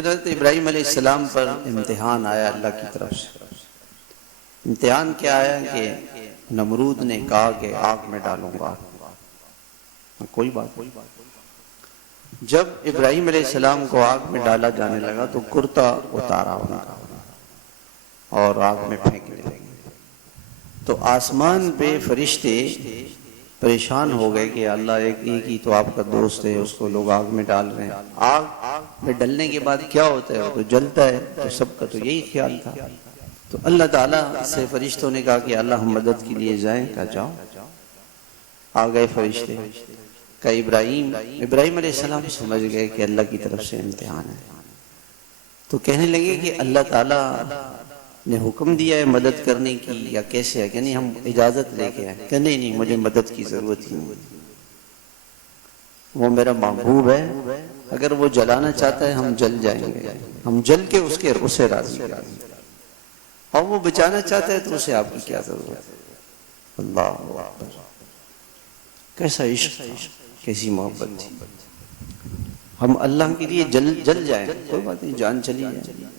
پھر حضرت ابراہیم علیہ السلام پر امتحان آیا اللہ کی طرف سے. امتحان کیا آیا کہ نمرود نے کہا کہ آگ میں ڈالوں گا. کوئی بات نہیں. جب ابراہیم علیہ السلام کو آگ میں ڈالا جانے لگا تو کرتا اتارا ان کا اور آگ میں پھینکنے لگے. تو آسمان پہ فرشتے پریشان ہو گئے کہ اللہ ایک ہی تو آپ کا دوست ہے، اس کو لوگ آگ میں ڈال رہے ہیں. آگ میں ڈلنے کے بعد کیا ہوتا ہے؟ وہ تو جلتا ہے. تو سب کا تو یہی خیال تھا. تو اللہ تعالیٰ سے فرشتوں نے کہا کہ اللہ ہم مدد کے لیے جائیں. کہا جاؤ. آ گئے فرشتے. کہا ابراہیم علیہ السلام سمجھ گئے کہ اللہ کی طرف سے امتحان ہے. تو کہنے لگے کہ اللہ تعالیٰ نے حکم دیا ہے مدد کرنے کی یا کیسے ہے؟ کہ نہیں ہم اجازت لے کے آئے. کہ نہیں مجھے مدد کی ضرورت ہی نہیں. وہ میرا محبوب ہے، اگر وہ جلانا چاہتا ہے ہم جل جائیں گے، ہم جل کے اسے راضی کریں گے. اور وہ بچانا چاہتا ہے تو اسے آپ کی کیا ضرورت ہے. اللہ اکبر. کیسا عشق تھا، کیسی محبت تھی. ہم اللہ کے لیے جل جائیں، کوئی بات نہیں، جان چلی جائے.